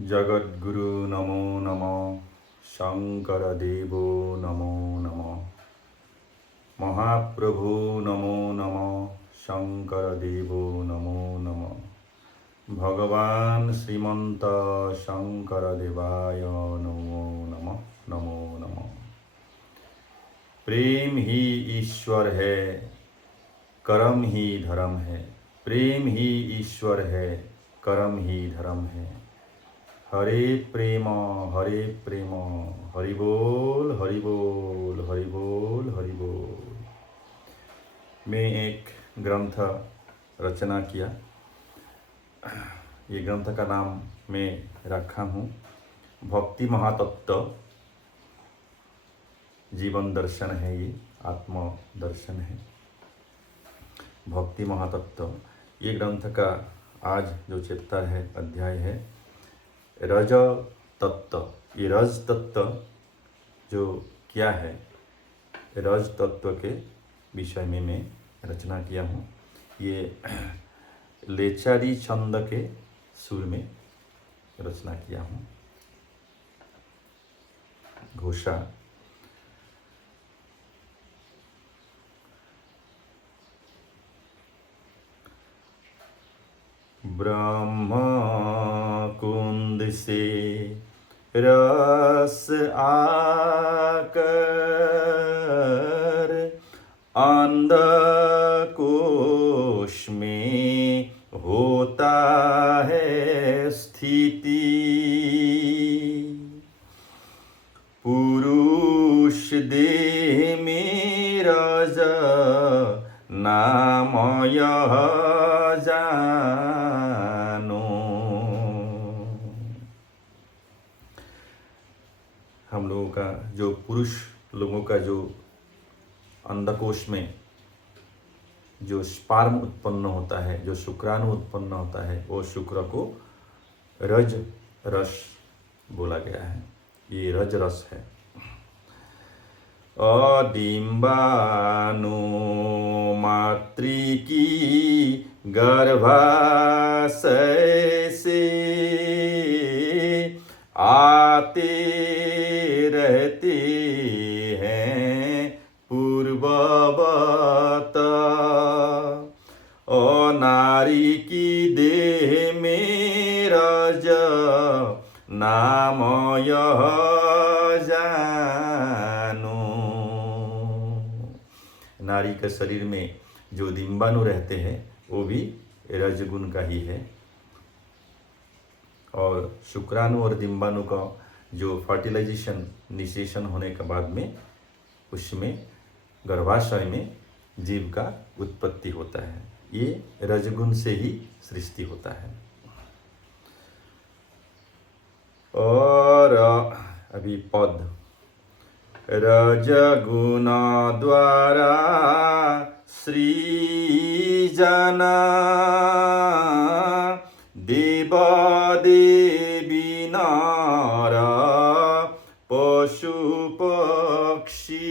जगद्गुरु नमो नमः, शंकर देवो नमो नमः, महाप्रभु नमो नमः, शंकर देवो नमो नमः, भगवान श्रीमंत शंकर देवाय नमो नमः, नमो नमः। प्रेम ही ईश्वर है, कर्म ही धर्म है। प्रेम ही ईश्वर है, कर्म ही धर्म है। हरे प्रेम, हरि बोल, हरि बोल, हरि बोल, हरि बोल। मैं एक ग्रंथ रचना किया। ये ग्रंथ का नाम मैं रखा हूँ भक्ति महातत्व जीवन दर्शन है। ये आत्म दर्शन है, भक्ति महातत्व। ये ग्रंथ का आज जो चैप्टर है, अध्याय है रज तत्व। ये रज तत्व जो क्या है, रज तत्व के विषय में मैं रचना किया हूँ। ये लेचारी छंद के सुर में रचना किया हूँ। घोषा। ब्रह्म कुंद से रस आकर अंधकोश में होता है स्थिति। पुरुष देह में रज नाम यह जानो। हम लोगों का जो पुरुष लोगों का जो अंडकोश में जो स्पर्म उत्पन्न होता है, जो शुक्राणु उत्पन्न होता है, वो शुक्र को रज रस बोला गया है। ये रज रस है। अडिम्बानु मातृकी गर्भाशय से आते रहते हैं पूर्ववत। और नारी की देह में रज नाम यह जानो। नारी के शरीर में जो डिम्बाणु रहते हैं वो भी रजगुण का ही है। और शुक्राणु और डिम्बाणु का जो फर्टिलाइजेशन, निषेचन होने के बाद में उसमें गर्भाशय में जीव का उत्पत्ति होता है। ये रजगुण से ही सृष्टि होता है। और अभी पद। रजगुण द्वारा सृजन देव देवी नर पशु पक्षी।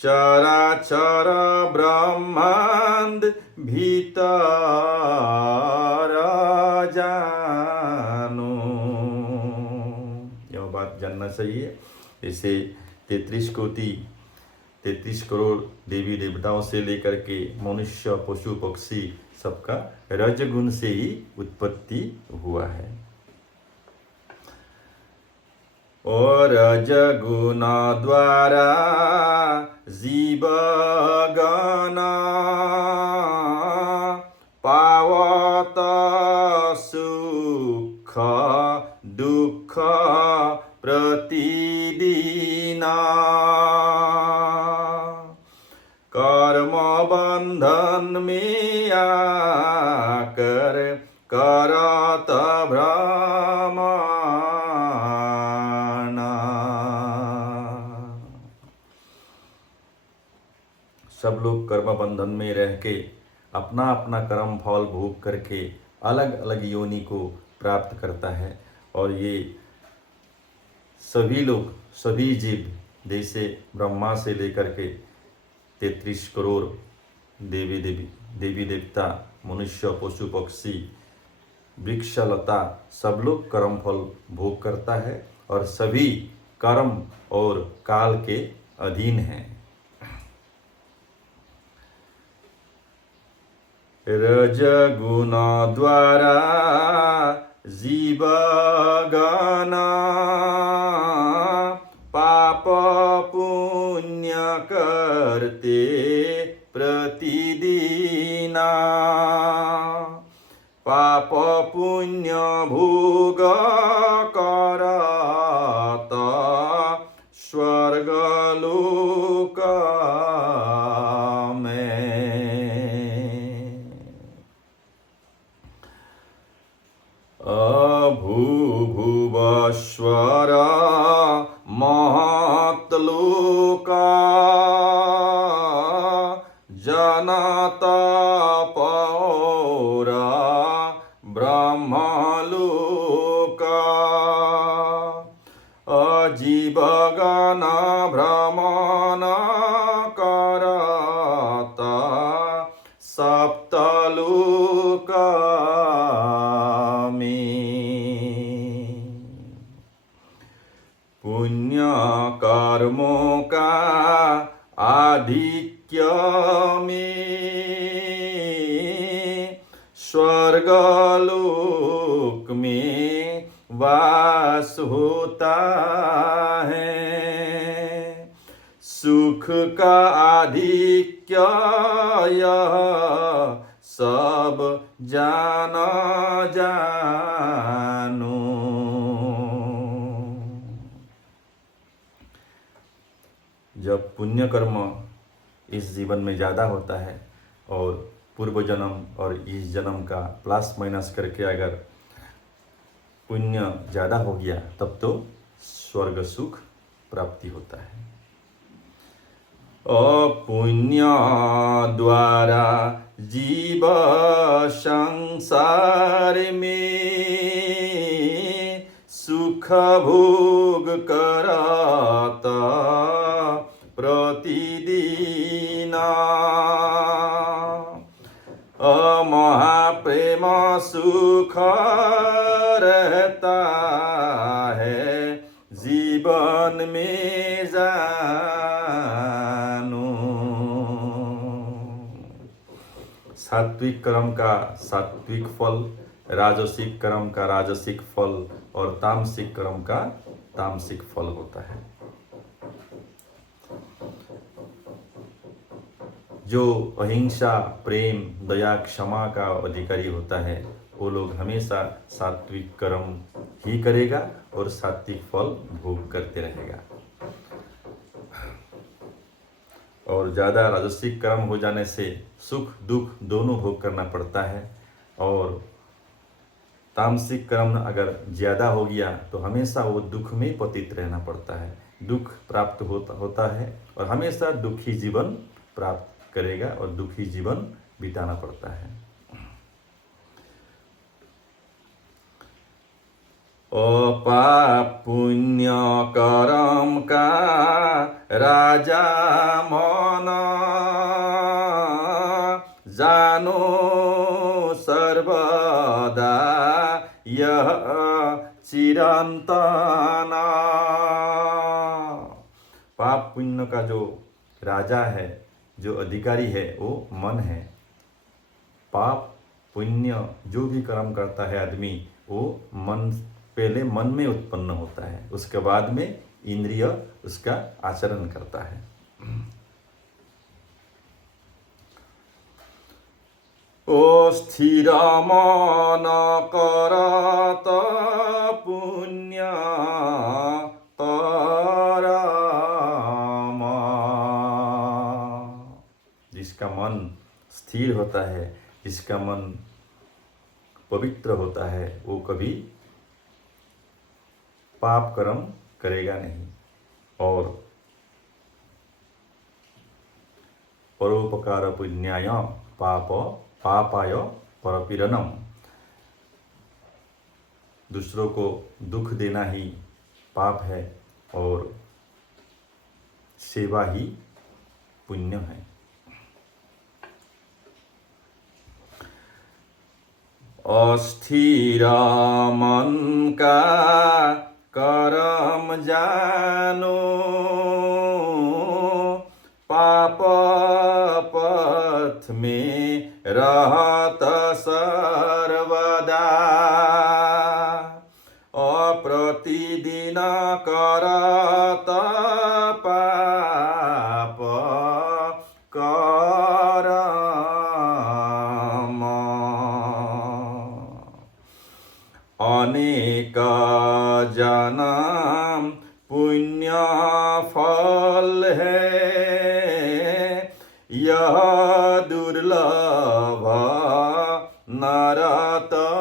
चराचर ब्रह्मांड भीतर जानो। यह बात जानना चाहिए। जैसे 33 करोड़ देवी देवताओं से लेकर के मनुष्य, पशु पक्षी सबका रजगुण से ही उत्पत्ति हुआ है। और रजगुण द्वारा जीवगण पावत सुख दुख प्रतिदिन। कर्म बंधन में आकर करत भ्रमण। सब लोग कर्म बंधन में रह के अपना अपना कर्म फल भोग करके अलग अलग योनि को प्राप्त करता है। और ये सभी लोग, सभी जीव, जैसे ब्रह्मा से लेकर के 33 करोड़ देवी देवता, मनुष्य, पशु पक्षी, वृक्षलता सब लोग कर्म फल भोग करता है और सभी कर्म और काल के अधीन हैं। रजगुण द्वारा जीवगण पाप पुण्य करते प्रतिदिना पाप पुण्य भोग करत स्वर्गलोक भूभुवस्वर महत्लोका जनता पौरा ब्रह्मलोका अजीवगण भ्रमण करता सप्तलोका पुण्य कर्मों का आधिक्य में स्वर्गलोक में वास होता है। सुख का आधिक्य यह सब जानो जब पुण्य कर्म इस जीवन में ज़्यादा होता है और पूर्व जन्म और इस जन्म का प्लस माइनस करके अगर पुण्य ज़्यादा हो गया तब तो स्वर्ग सुख प्राप्ति होता है। अपुण्य द्वारा जीव संसार में सुख भोग करता प्रतिदिना महाप्रेम सुख रहता है जीवन में जानो। सात्विक कर्म का सात्विक फल, राजसिक कर्म का राजसिक फल और तामसिक कर्म का तामसिक फल होता है। जो अहिंसा, प्रेम, दया, क्षमा का अधिकारी होता है वो लोग हमेशा सात्विक कर्म ही करेगा और सात्विक फल भोग करते रहेगा। और ज़्यादा राजसिक कर्म हो जाने से सुख दुख दोनों भोग करना पड़ता है और तामसिक कर्म अगर ज़्यादा हो गया तो हमेशा वो दुख में पतित रहना पड़ता है, दुख प्राप्त होता है और हमेशा दुखी जीवन प्राप्त करेगा और दुखी जीवन बिताना पड़ता है। पाप पुण्य कर्म का राजा मन जानो सर्वदा यह चिरंतन। पाप पुण्य का जो राजा है, जो अधिकारी है वो मन है। पाप पुण्य जो भी कर्म करता है आदमी वो मन पहले मन में उत्पन्न होता है, उसके बाद में इंद्रिय उसका आचरण करता है। ओ स्थिर मन करत पुण्य परम। जिसका मन स्थिर होता है, जिसका मन पवित्र होता है वो कभी पाप कर्म करेगा नहीं और परोपकार पुण्याय पापाय परपीड़नम। दूसरों को दुख देना ही पाप है और सेवा ही पुण्य है। अस्थिर मन का करम जानो, पाप पथ में रहत सर्वदा, अप्रतिदिन करत पाप करम, अनेक जन्म पुण्य फल है, यह दुर्लभ नरतनु।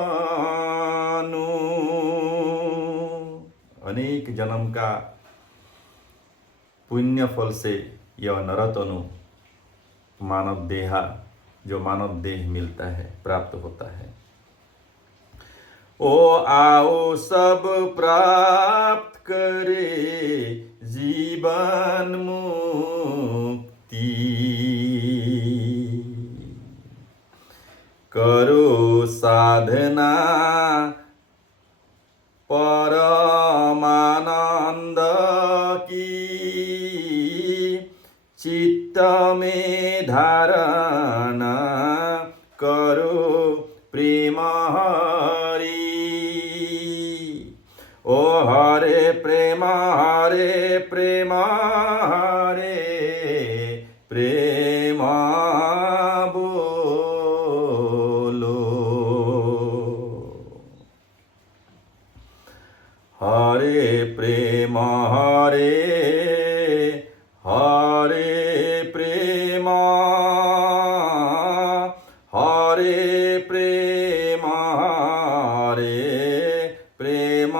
अनेक जन्म का पुण्य फल से यह नरतनु मानव देहा, जो मानव देह मिलता है, प्राप्त होता है। ओ आओ सब प्राप्त करे जीवन मुक्ति, करो साधना परमानंद की, चित्त में धारण करो प्रेम हरि। ओ हरे प्रेम हरे प्रेम हरे प्रेम बोलो, हरे प्रेम हरे हरे प्रेम हरे प्रेम हरे प्रेम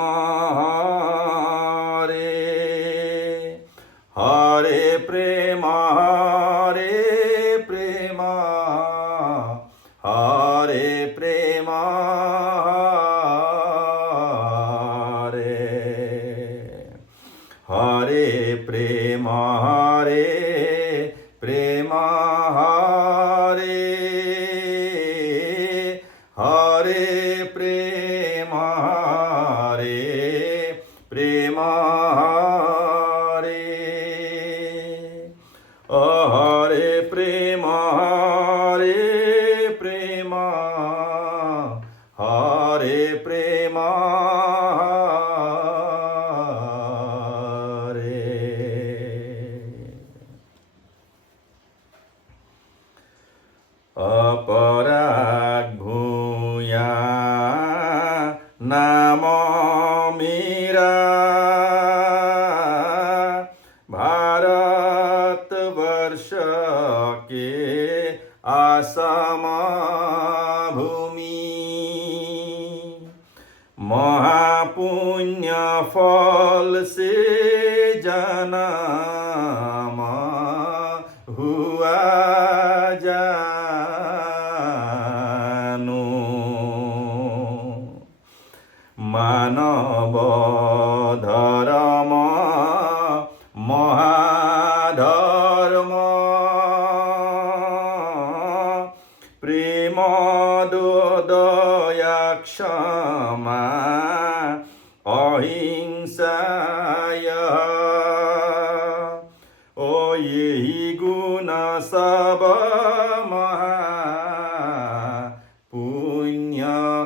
हरे हरे प्रेम हरे प्रेम हरे प्रेम हरे प्रेम हरे प्रेम हरे हरे प्रेम हरे प्रेम हरे हरे प्रेम हरे प्रेम हरे प्रेम अपराग भूया नाम मेरा, भारत वर्ष के आसाम भूमि, महापुण्य फल से जन्म हुआ जानो, मानव धर्म महाधर्म, प्रेम दया क्षमा अहिंसा, ओ यही गुण सब पुण्यकारी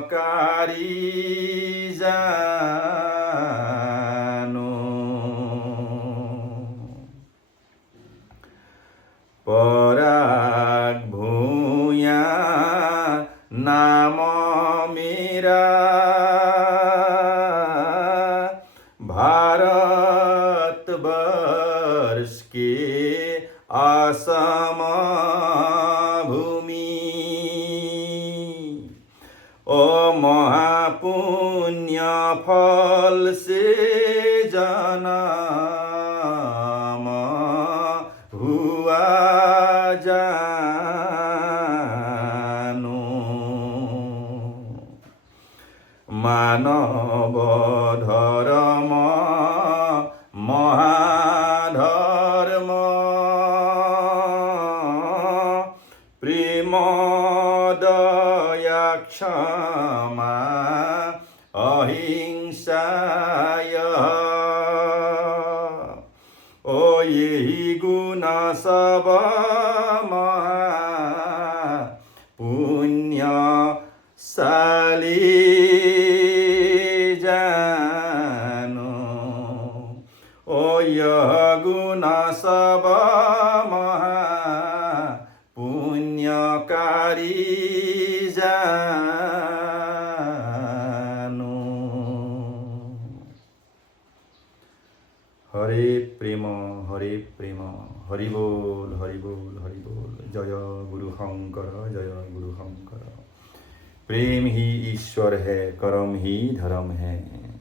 जानो, पराग भूया नाम मेरा, भारत वर्ष के आसाम भूमि, ओ महापुण्य फल से जन्म हुआ जानो, मानव धर्म महाधर्म, प्रेम दया क्षमा अहिंसाय ओ यही गुण सब पुण्यशाली जानो ओ यह गुण सब पुण्यकारी जानो। हरे प्रेम हरि बोल हरि बोल हरि बोल। जय गुरु शंकर जय गुरु शंकर। प्रेम ही ईश्वर है, कर्म ही धर्म है।